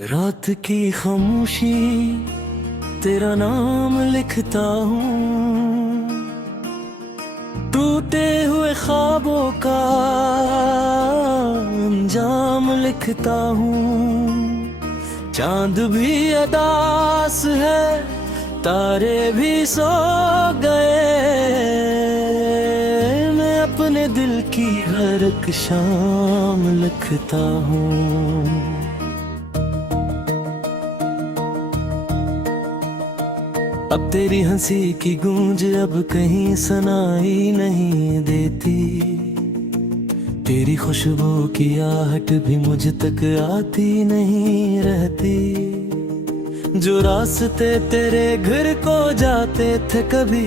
रात की खामोशी तेरा नाम लिखता हूँ, टूटे हुए ख्वाबों का अंजाम लिखता हूँ। चांद भी अदास है, तारे भी सो गए, मैं अपने दिल की हर एक शाम लिखता हूँ। अब तेरी हंसी की गूंज अब कहीं सुनाई नहीं देती, तेरी खुशबू की आहट भी मुझ तक आती नहीं रहती। जो रास्ते तेरे घर को जाते थे कभी,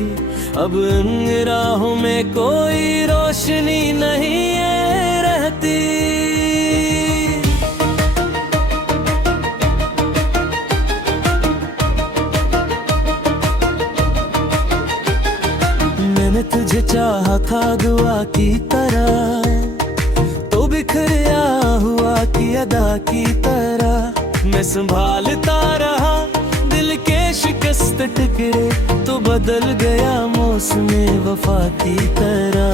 अब इन राहों में कोई रोशनी नहीं है रहती। मैंने तुझे चाहा था दुआ की तरह, तो बिखरिया हुआ की अदा की तरह। मैं संभालता रहा दिल के शिकस्त टुकड़े, तो बदल गया मौसमे वफा की तरह।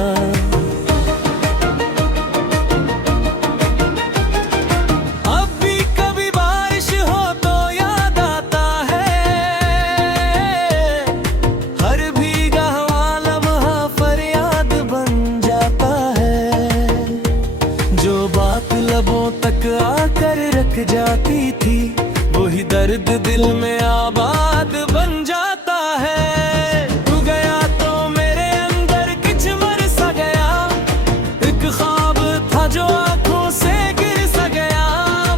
तक आकर रख जाती थी, वही दर्द दिल में आबाद बन जाता है। तू गया तो मेरे अंदर कुछ मर सा गया, एक ख्वाब था जो आंखों से गिर सा गया।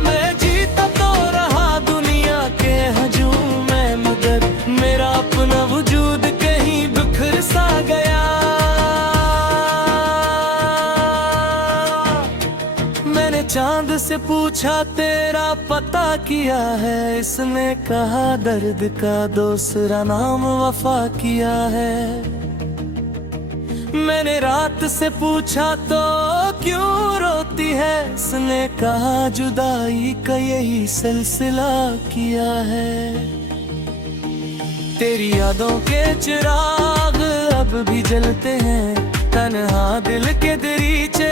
मैं जीता तो रहा दुनिया के हजूम में, मगर मेरा अपना वजूद कहीं बिखर सा गया। मैंने चांद से पूछा तेरा पता किया है, इसने कहा दर्द का दूसरा नाम वफा किया है। मैंने रात से पूछा तो क्यों रोती है, इसने कहा जुदाई का यही सिलसिला किया है। तेरी यादों के चिराग अब भी जलते हैं, तन्हा दिल के दरीचे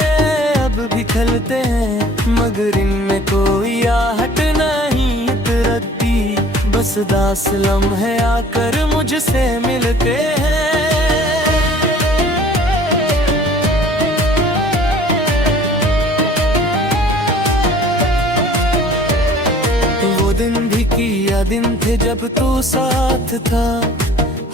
अब भी खलते हैं, मगर इनमें कोई आहट नहीं उतरती। बस दास लम्हे आकर मुझसे मिलते हैं। वो दिन भी किया दिन थे जब तू साथ था,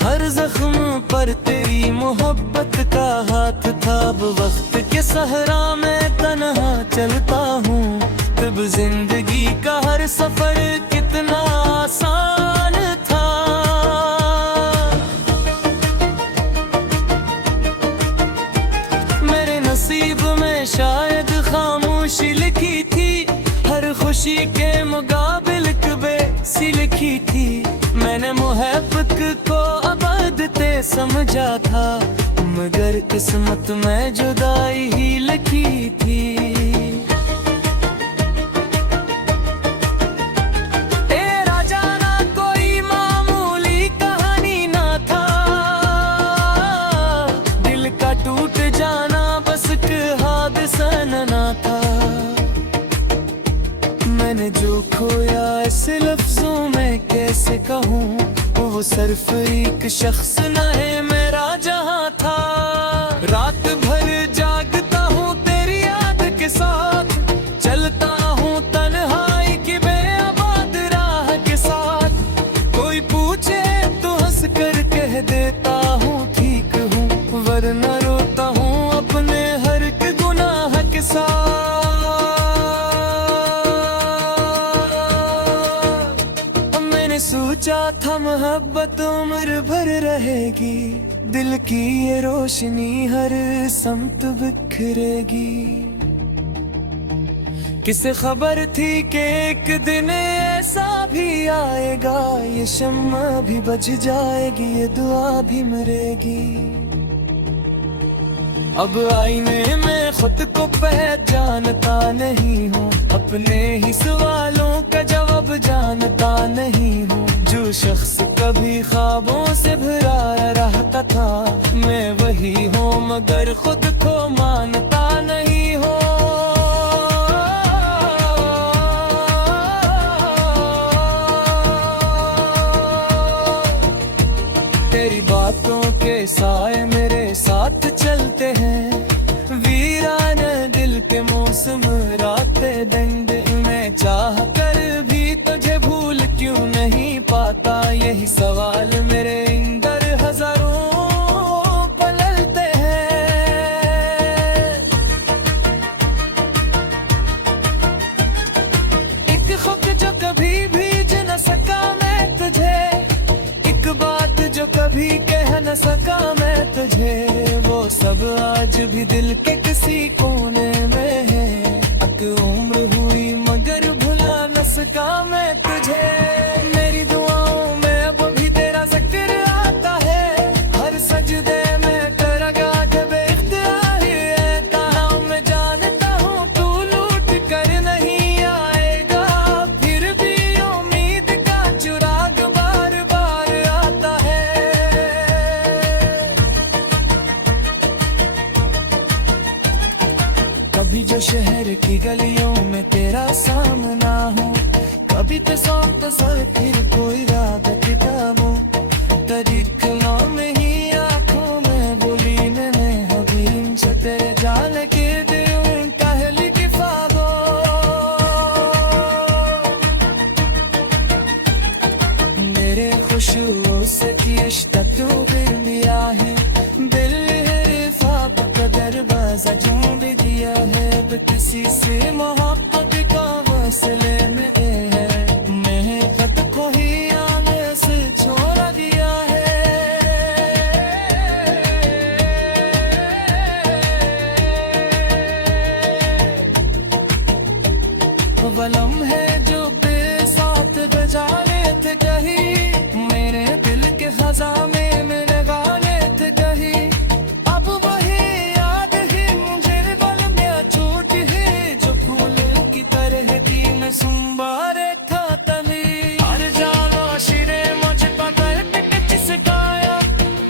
हर जख्म पर तेरी मोहब्बत का हाथ था। अब वक्त के सहरा में तन्हा चलता हूँ, तब जिंदगी का हर सफर कितना आसान था। मेरे नसीब में शायद खामोशी लिखी थी, हर खुशी के मुकाबिल बेसी लिखी थी। मैंने मोहब्बत को अबदते समझा था, मगर किस्मत में जुदाई ही लिखी थी। तेरा जाना कोई मामूली कहानी ना था, दिल का टूट जाना बस एक हादसा ना था। मैंने जो खोया इस लफ्जों में कैसे कहूँ, वो सिर्फ एक शख्स न है मेरा जहां था। रात भर जागता हूँ तेरी याद के साथ, चलता हूँ तन्हाई की बेआबाद राह के साथ। कोई पूछे तो हंस कर कह देता हूँ ठीक हूँ, वरना रोता हूँ अपने हर एक गुनाह के साथ। सोचा था मोहब्बत उम्र भर रहेगी, दिल की ये रोशनी हर समत बिखरेगी। किसे खबर थी कि एक दिन ऐसा भी आएगा, ये शम्मा भी बच जाएगी, ये दुआ भी मरेगी। अब आईने में खुद को पहचानता नहीं हूँ, अपने ही सवालों का जवाब मगर खुद को मानता नहीं हो। तेरी बातों के साए मेरे साथ चलते हैं, वीराने दिल के मौसम रातें दिन दिन में चाह कर भी तुझे भूल क्यों नहीं पाता, यही सवाल मेरे अंदर हजारों पलते हैं। एक खुद जो कभी भीज न सका मैं तुझे, एक बात जो कभी कह न सका मैं तुझे, वो सब आज भी दिल के किसी कोने में है। अब उम्र हुई मगर भुला न सका मैं तुझे, मेरी दुआओं में अब भी तेरा जिक्र आता है, हर सजदे में तेरा गाठ बेख्तियारी है। कहाँ मैं जानता हूँ तू लूट कर नहीं आएगा, फिर भी उम्मीद का चुराग बार बार आता है। कभी जो शहर की गलियों में तेरा सामना हो, कभी तो सौंप फिर कोई रात किताबों, तरीक नाम ही आंखों में बोली मैंने हबीम से तेरे जाने के दिन कहली की फागो। मेरे खुशबू से किश्ता तू दिल दिया है, दिल है ख्वाब का दरवाजा जो भी दिया है, अब किसी से मोहब्बत का वसीले में है, मैं खत को ही आगे से छोड़ दिया है। वलम है जो बेसाथ गुजारे थे कहीं, मेरे दिल के खजाने में लगाने थे कहीं, अब वही याद ही मुझे बल में छूट है, जो फूल की तरह थी मैं सुंबारे था तली। हर जानो शिरे मुझ पर दर्द चिसकाया,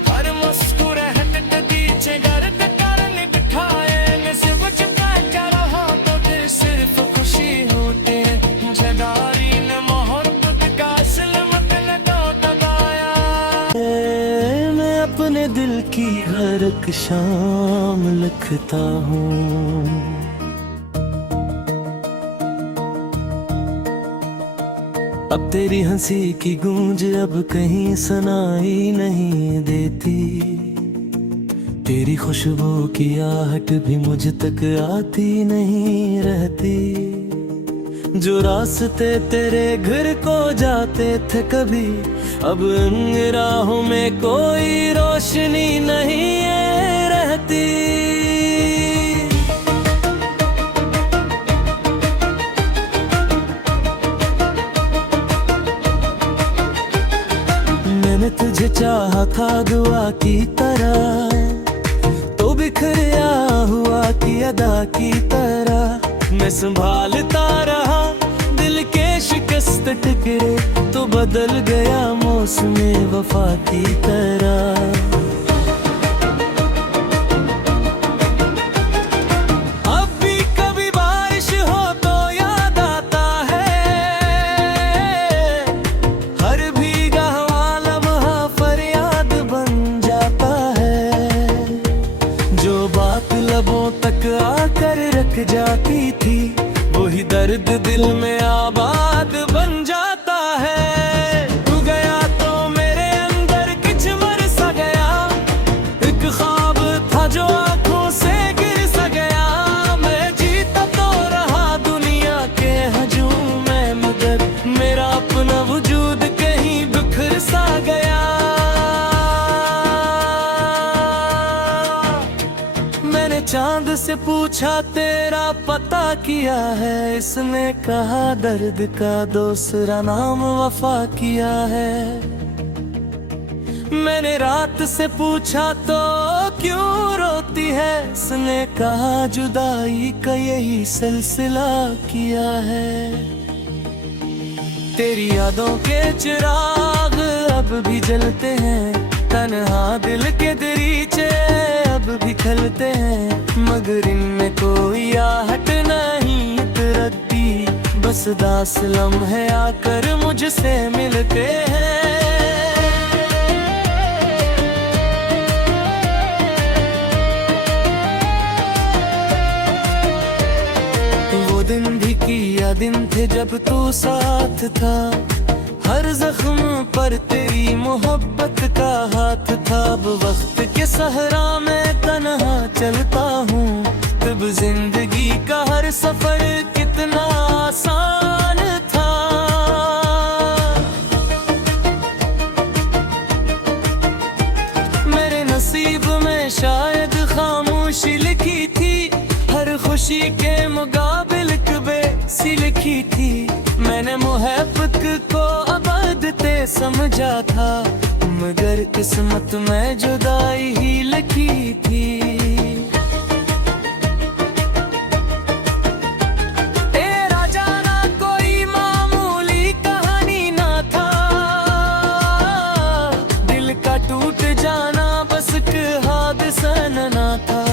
हर मुस्कुराहट के पीछे दर्द कर लिखाए, मैं सिर्फ चुपा कर रहा तो दिल सिर्फ खुशी होते, जदारी ने मोहब्बत का असल मतलब दबाया। मैं अपने दिल की हर एक शाम लिखता हूँ, अब तेरी हंसी की गूंज अब कहीं सुनाई नहीं देती, तेरी खुशबू की आहट भी मुझ तक आती नहीं रहती, जो रास्ते तेरे घर को जाते थे कभी, अब इन राहों में कोई रोशनी नहीं है रहती। मैंने तुझे चाहा था दुआ की तरह, तो बिखरिया हुआ की अदा की तरह, मैं संभालता रहा दिल के शिकस्त टुकड़े, तो बदल गया मौसमे वफा की तरह। अब भी कभी बारिश हो तो याद आता है, हर भीगा हुआ लम्हा फरियाद बन जाता है, जो बात लबों तक आकर रख जाती थी, वही दर्द दिल में आबाद बन जाता है। तू गया तो मेरे अंदर कुछ मर सा गया, एक ख्वाब था जो आंखों से गिर सा गया, मैं जीता तो रहा दुनिया के हजूम में, मगर मेरा अपना वजूद कहीं बिखर सा गया। मैंने चांद से पूछा तेरा पता किया है, इसने कहा दर्द का दूसरा नाम वफा किया है। मैंने रात से पूछा तो क्यों रोती है, इसने कहा जुदाई का यही सिलसिला किया है। तेरी यादों के चिराग अब भी जलते हैं, तन्हा दिल के दरीचे अब भी खलते हैं, मगर इनमें कोई आहट नहीं उतरती। बस दास लम्हे आकर मुझसे मिलते हैं। वो दिन भी किया दिन थे जब तू साथ था, हर जख्म पर तेरी मोहब्बत का हाथ था। अब वक्त के सहरा में तन्हा चलता हूँ, तब जिंदगी का हर सफर कितना आसान था। मेरे नसीब में शायद खामोशी लिखी थी, हर खुशी के मुकाबिल बेसी लिखी थी। मैंने मोहब्बत को अबदते समझा था, मगर किस्मत में जुदाई ही लिखी थी। तेरा जाना कोई मामूली कहानी ना था, दिल का टूट जाना बस एक हादसा ना था।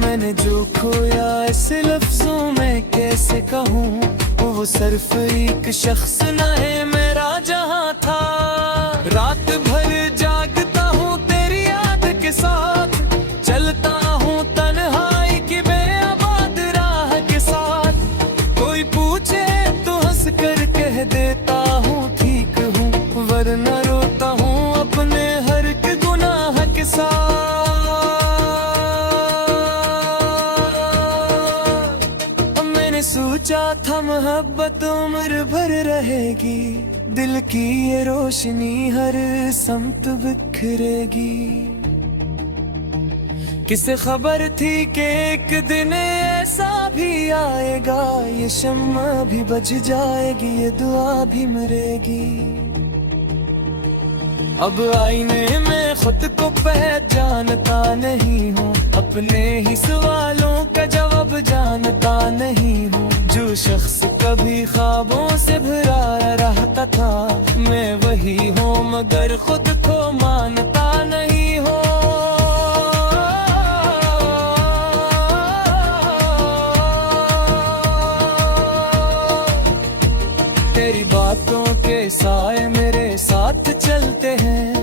मैंने जो खोया ऐसे लफ्जों में कैसे कहूँ, वो सिर्फ एक शख्स न है मेरा जहाँ था। रात भर जागता हूँ तेरी याद के साथ, चलता हूँ तन्हाई की बेआबाद राह के साथ। कोई पूछे तो हंस कर कह देता हूँ ठीक हूँ, वरना रोता हूँ अपने हर एक गुनाह के साथ। सोचा था मोहब्बत उम्र भर रहेगी, दिल की ये रोशनी हर समत बिखरेगी। किसे खबर थी कि एक दिन ऐसा भी आएगा, ये शम्मा भी बुझ जाएगी, ये दुआ भी मरेगी। अब आईने में खुद को पहचानता नहीं हूँ, अपने ही सवालों का जवाब जानता नहीं हूँ। जो शख्स कभी ख्वाबों से भरा रहता था, मैं वही हूँ मगर खुद को मानता नहीं हूँ। तेरी बातों के साए मेरे साथ चलते हैं,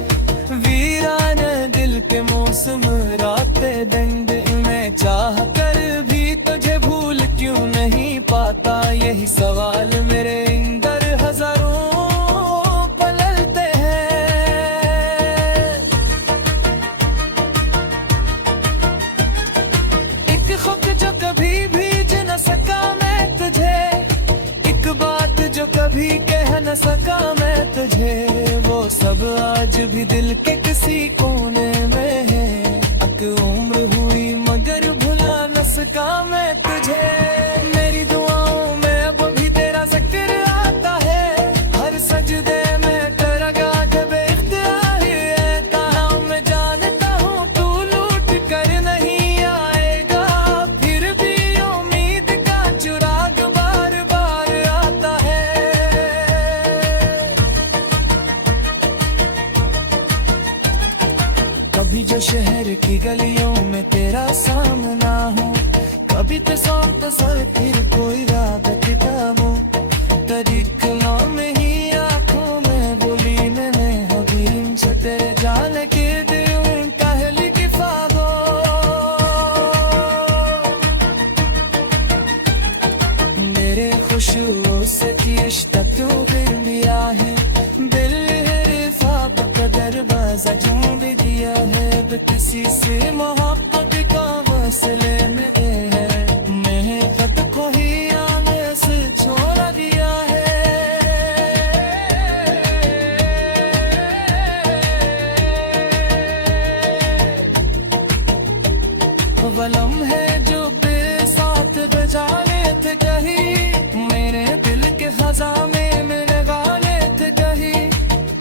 वीराना दिल के मौसम रातें दंड में चाह कर भी तुझे भूल क्यों नहीं पाता। यही सवाल मेरे अंदर हजारों पलते हैं। एक खुद जो कभी भीज न सका मैं तुझे, एक बात जो कभी कह न सका मैं तुझे, वो सब आज भी दिल के किसी कोने में है। अक उम्र हुई मगर भुला न सका मैं तुझे। मेरी दुआओं में अब भी तेरा जिक्र आता है, हर सजदे में तेरा गाठ बेख्तियार है। तारा मैं जानता हूँ तू लूट कर नहीं आएगा, फिर भी उम्मीद का चुराग बार बार आता है। कभी जो शहर की गलियों में तेरा सामना हो, कभी तो सौंप सर फिर कोई रात किताबों तरीक में ही आंखों में बोली मैंने हबीम से तेरे जाने के दिल कहली की फागो। मेरे खुशबू से इश्क क्यों दिल दिया है, दिल रिफाब का दरवाजा जो भी दिया है। अब किसी से मोहब्बत का वसले में है, मैं खत को ही आगे से छोड़ दिया है। वलम है जो बेसाथ बजाने थे कहीं, मेरे दिल के खजा में मेरे गाने थे कहीं।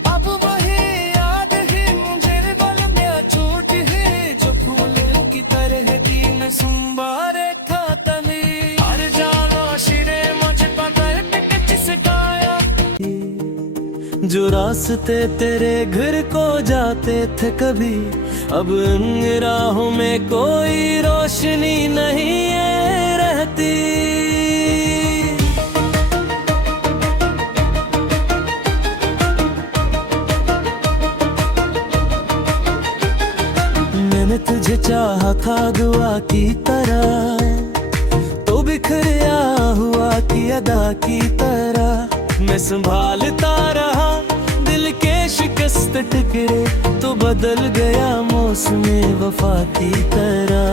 अब वही याद ही मुझे बल में छूट है, जो फूल की तरह तीन सुंबारे खाता ही। हर जानो शिरे मुझे पकड़ के किसकाया, जो रास्ते तेरे घर को जाते थे कभी, अब उन राहों में कोई रोशनी नहीं है रहती। मैंने तुझे चाहा था दुआ की तरह, तो बिखरिया हुआ की अदा की तरह। मैं संभालता रहा दिल के शिकस्त टुकड़े, तो बदल गया मौसमे वफा की तरह।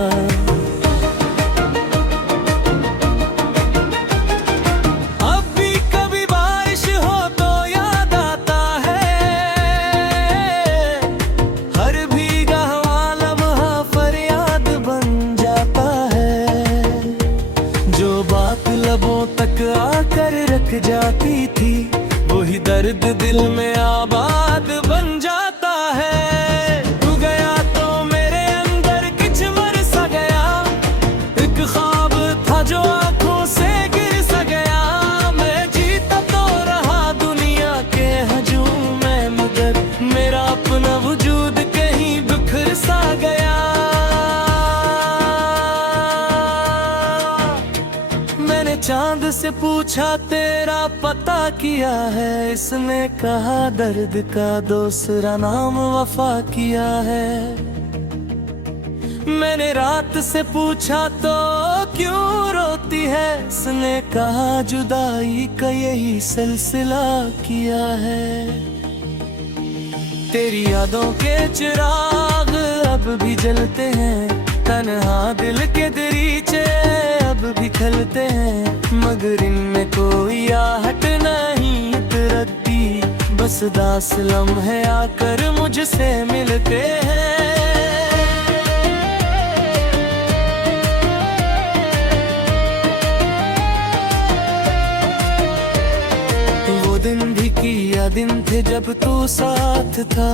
अब भी कभी बारिश हो तो याद आता है, हर भीगा हुआ लम्हा फरियाद बन जाता है। जो बात लबों तक आकर रख जाती थी, वही दर्द दिल में आबाद बन जाता है। तू गया तो मेरे अंदर कुछ मर सा गया, एक ख्वाब था जो आंखों से गिर सा गया। मैं जीता तो रहा दुनिया के हजूम में, मगर मेरा अपना वजूद कहीं बिखर सा गया। मैंने चांद से पूछा तेरा पता किया है, इसने कहा दर्द का दूसरा नाम वफा किया है। मैंने रात से पूछा तो क्यों रोती है, इसने कहा जुदाई का यही सिलसिला किया है। तेरी यादों के चिराग अब भी जलते हैं, तन्हा दिल के दरीचे अब भी खलते हैं, मगर इनमें कोई आहट नहीं उतरती। बस दास लम्हे आकर मुझसे मिलते हैं। वो दिन भी किया दिन थे जब तू साथ था,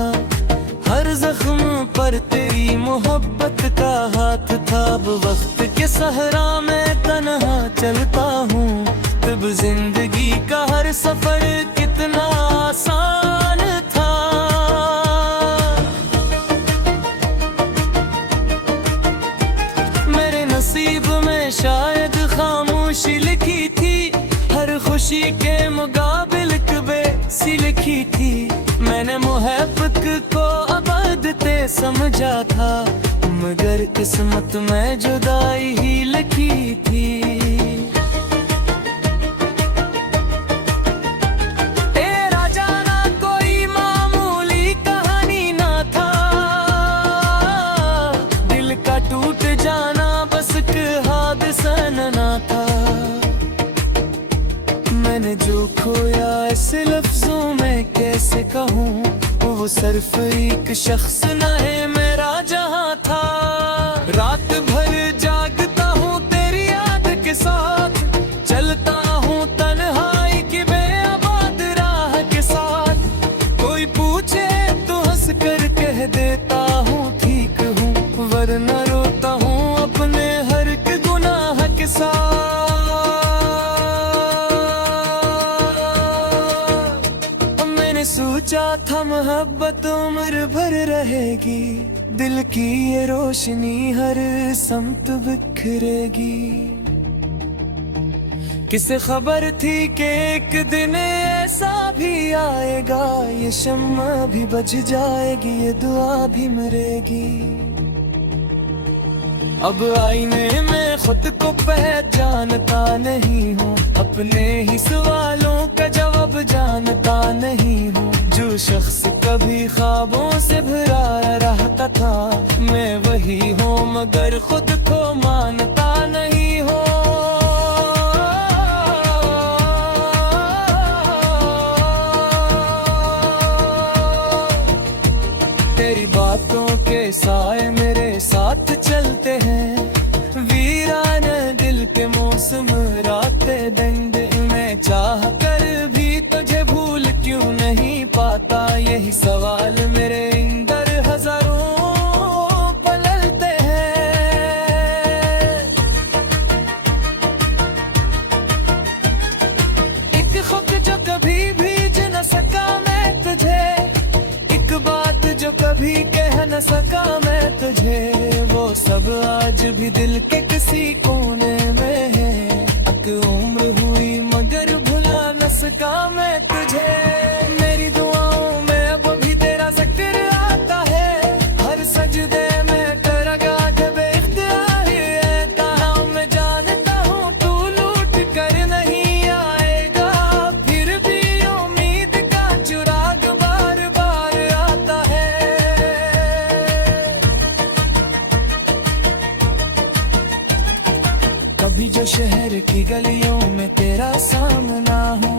हर जख्म पर तेरी मोहब्बत का हाथ था। अब वक्त के सहरा में तन्हा चलता हूँ, तब जिंदगी का हर सफर कितना आसान था। मेरे नसीब में शायद खामोशी लिखी थी, हर खुशी के मुकाबिल बेसी लिखी थी। मैंने मोहब्बत को अबदते समझा था, मगर किस्मत में जुदाई ही लिखी थी। तेरा जाना कोई मामूली कहानी ना था, दिल का टूट जाना बस एक हादसा ना था। मैंने जो खोया इस लफ्जों में कैसे कहूँ, वो सिर्फ एक शख्स न है मेरा जहाँ था। रात भर जागता हूँ तेरी याद के साथ, चलता हूँ तन्हाई की बेआबाद राह के साथ। कोई पूछे तो हंस कर कह देता हूँ ठीक हूँ, वरना रोता हूँ अपने हर एक गुनाह के साथ। सोचा था मोहब्बत उम्र भर रहेगी, दिल की ये रोशनी हर समत बिखरेगी। किसे खबर थी कि एक दिन ऐसा भी आएगा, ये शम्मा भी बज जाएगी, ये दुआ भी मरेगी। अब आईने में खुद को पहचानता नहीं हूँ, अपने ही सवालों का जवाब जानता नहीं हूँ। जो शख्स कभी ख्वाबों से भरा रहता था, मैं वही हूँ मगर खुद को मानता नहीं हूँ। तेरी बातों के साए मेरे साथ चलते हैं, वीराने दिल के मौसम रातें दंड में चाह कर भी तुझे भूल क्यों नहीं पाता। यही सवाल मेरे अंदर हजारों पलते हैं। एक खुद जो कभी भीज न सका मैं, भी कह न सका मैं तुझे, वो सब आज भी दिल के किसी कोने में है। अब उम्र हुई मगर भुला न सका मैं तुझे, मेरी दुआओं में अब भी तेरा जिक्र आता है। हर सजदे में करगा जब इख्तियार है, कहा मैं जानता हूँ तू लूट कर नहीं आएगा, फिर भी उम्मीद का चुराग बार बार आता है। कभी जो शहर की गलियों में तेरा सामना हो,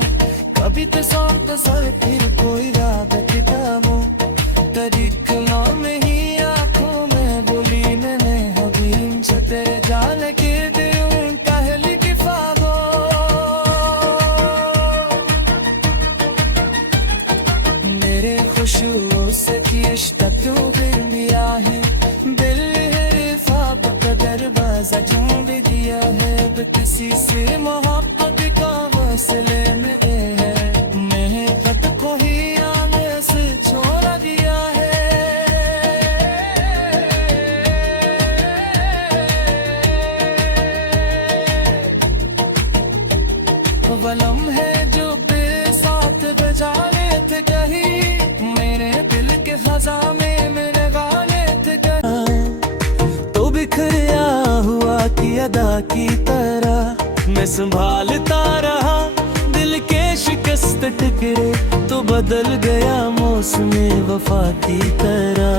कभी तो सौंप सर फिर कोई रात किताबों, तरीक में ही आंखों में बोली मैंने हबीब से तेरे जाल के दिल कहली की फागो। मेरे खुशबू से इश्क क्यों गिर लिया है, दिल है ख्वाब का दरवाजा झूम दिया है। अब किसी से मोहब्बत का वसीले में है, महबत को ही आगे से छोड़ दिया है। वलम है जो बेसाथ बजाए थे कहीं, मेरे दिल के खजा में मेरे गाने थे कहीं। तो बिखरिया हुआ की अदा की तरह मैं संभालता रहा, दिल के शिकस्त टकरे तो बदल गया मौसमे वफा की तरह।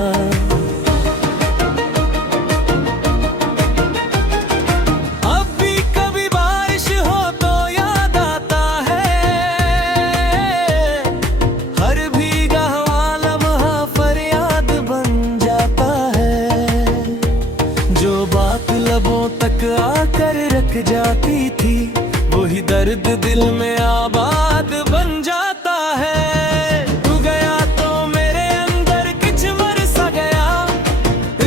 अब भी कभी बारिश हो तो याद आता है, हर भीगा हुआ लम्हा फरियाद बन जाता है। जो बात लबों तक आकर रख जाती थी, वही दर्द दिल में आबाद बन जाता है। तू गया तो मेरे अंदर कुछ मर सा गया,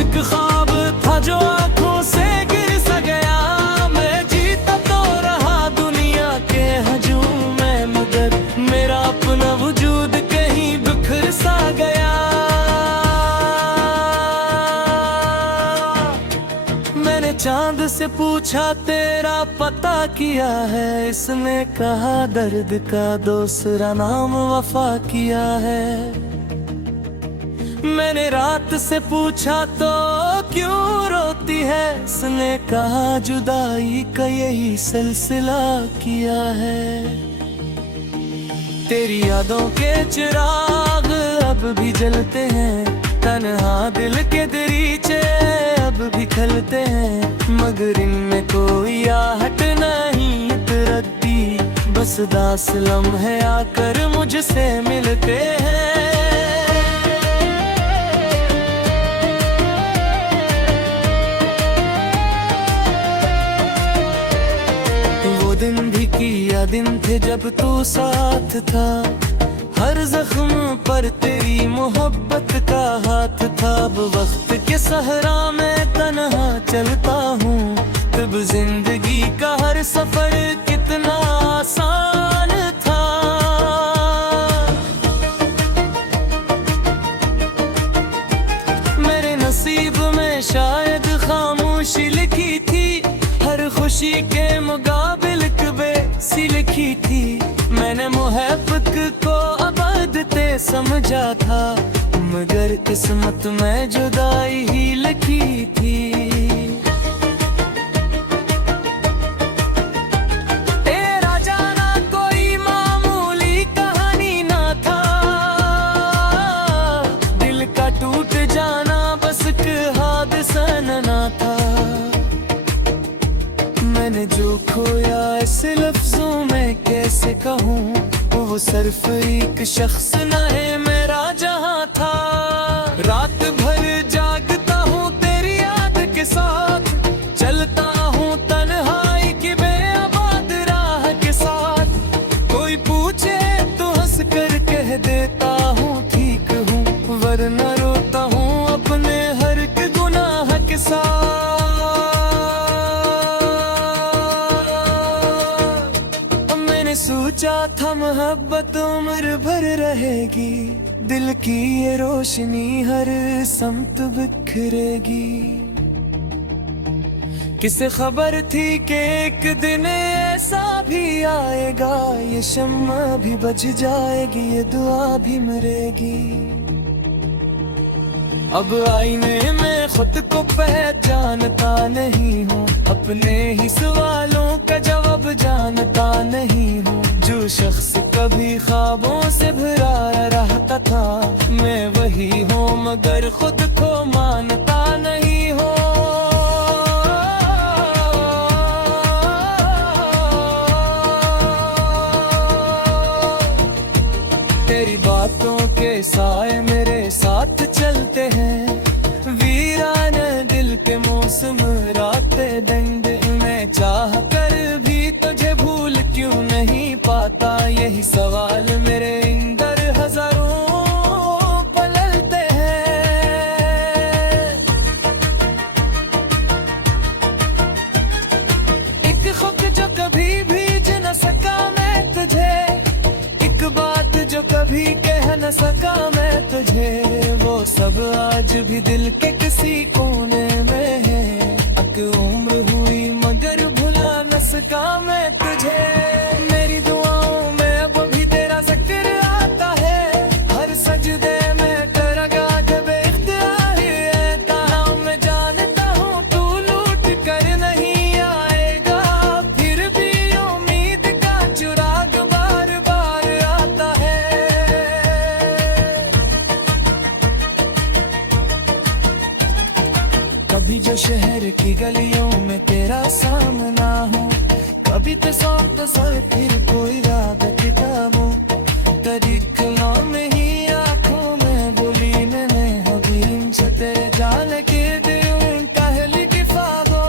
एक ख्वाब था जो आंखों से गिर सा गया। मैं जीता तो रहा दुनिया के हजूम में, मगर मेरा अपना वजूद कहीं बिखर सा गया। मैंने चांद से पूछा तेरा पता किया है, इसने कहा दर्द का दूसरा नाम वफा किया है। मैंने रात से पूछा तो क्यों रोती है, इसने कहा जुदाई का यही सिलसिला किया है। तेरी यादों के चिराग अब भी जलते हैं, तन्हा दिल के दरीचे अब भी खलते हैं, मगर इनमें कोई आहट नहीं तरद्दी, बस दास लम्हे आकर मुझसे मिलते हैं। वो दिन भी किया दिन थे जब तू साथ था, हर जख्म पर तेरी मोहब्बत का हाथ था। अब वक्त के सहरा में तन्हा चलता हूँ, तब जिंदगी का हर सफर कितना आसान था। मेरे नसीब में शायद खामोशी लिखी थी, हर खुशी के मुकाबिल बेसी लिखी थी। मैंने मोहब्बत को अबदते समझा था, मगर किस्मत में जुदाई ही लिखी थी। तेरा जाना कोई मामूली कहानी ना था, दिल का टूट जाना बस एक हादसा ना था। मैंने जो खोया ऐसे लफ्जों में कैसे कहूँ, वो सिर्फ एक शख्स न है मेरा जहाँ था। रात भर जागता हूँ तेरी याद के साथ, चलता हूँ तन्हाई की बेआबाद राह के साथ। कोई पूछे तो हंस कर कह देता हूँ ठीक हूँ, वरना रोता हूँ अपने हर एक गुनाह के साथ। सोचा था मोहब्बत उम्र भर रहेगी, दिल की ये रोशनी हर समत बिखरेगी। किसे खबर थी कि एक दिन ऐसा भी आएगा, ये शम्मा भी बज जाएगी, ये दुआ भी मरेगी। अब आईने में खुद को पहचानता नहीं हूँ, अपने ही सवालों का जवाब जानता नहीं हूँ। जो शख्स कभी ख्वाबों से भरा रहता था, मैं वही हूँ मगर खुद को मानता नहीं हूँ। तेरी बातों के साए मेरे साथ चलते हैं, वीराने दिल के मौसम राते दंड में चाह कर भी तुझे भूल क्यों नहीं पाता, यही सवाल मेरे अंदर हजारों पलते हैं। एक खुद जो कभी भीज न सका मैं तुझे, एक बात जो कभी कह न सका मैं तुझे, वो सब आज भी दिल के किसी कोने में है। अक उम्र हुई मगर भुला न सका मैं तुझे। मेरी दुआओं में अब भी तेरा जिक्र आता है, हर सजदे में तेरा गाज बेख्तियार है। कहाँ मैं जानता हूँ तू लूट कर नहीं आएगा, फिर भी उम्मीद का चुराग बार बार आता है। कभी जो शहर की गलियों में तेरा सामना हो, कभी तो साथ फिर कोई रात किताबों तरीक नाम ही आंखों में बोली मैंने हबीम से तेरे जाल के दिन कहली की फागो।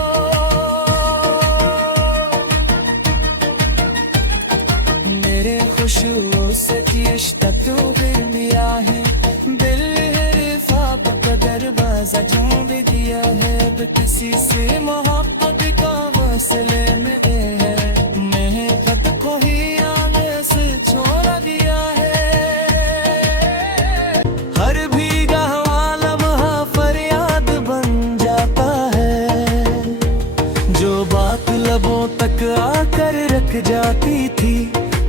मेरे खुशबू से इश्क तू दिया है, दिल ख्वाब का दरवाजा जो भी दिया है, अब किसी से मोहब्बत का वसले में है। मैं खत को ही आगे से छोड़ दिया है। हर भीगा हुआ लम्हा फरियाद बन जाता है, जो बात लबों तक आकर रख जाती थी,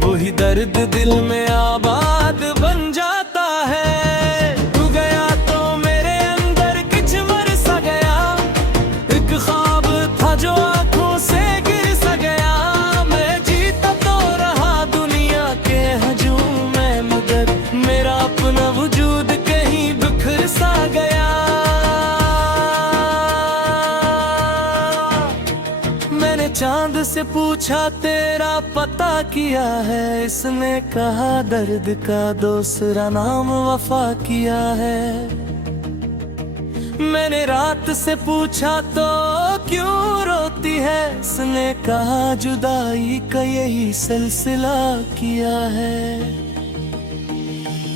वही दर्द दिल में आबाद बन जाता है। तू गया तो मेरे अंदर किच मर सा गया, एक ख्वाब था जो आंखों से गिर सा गया। मैं जीता तो रहा दुनिया के हजूम में, मगर मेरा अपना वजूद कहीं बिखर सा गया। मैंने चांद से पूछा तेरा पता किया है, इसने कहा दर्द का दूसरा नाम वफा किया है। मैंने रात से पूछा तो क्यों रोती है, इसने कहा जुदाई का यही सिलसिला किया है।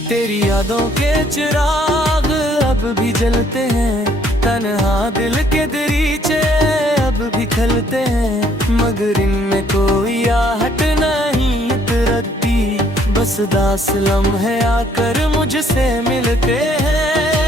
तेरी यादों के चिराग अब भी जलते हैं, तन्हा दिल के दरीचे अब भी खलते हैं, मगर इनमें कोई आहट नहीं उतरती, बस दास लम्हे आकर मुझसे मिलते हैं।